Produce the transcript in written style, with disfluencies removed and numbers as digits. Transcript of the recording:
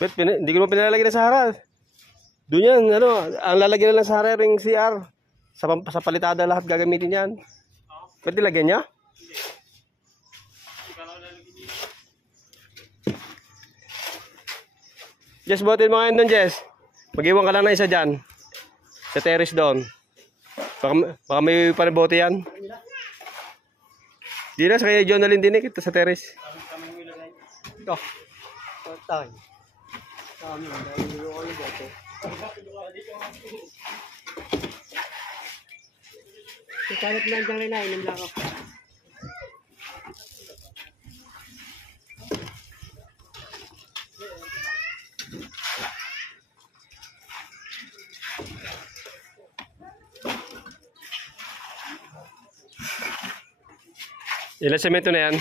Bet, hindi ko naman pinalalagyan na sa harap. Doon yan, ano, ang lalagyan na lang sa harap ring CR. Sa palitada lahat gagamitin yan. Ba't nilagyan niya? Jess, buhatin mo ngayon doon, Jess. Mag-iwan ka lang na isa dyan. Sa terrace doon. Baka may panibote yan. Di na, sa kaya John na din ito sa terrace. Ito. Tayo. Dami. Dahil ko yung bote. Kalat lang dyan rin na. Inom lang ako. Ilan semento na yan?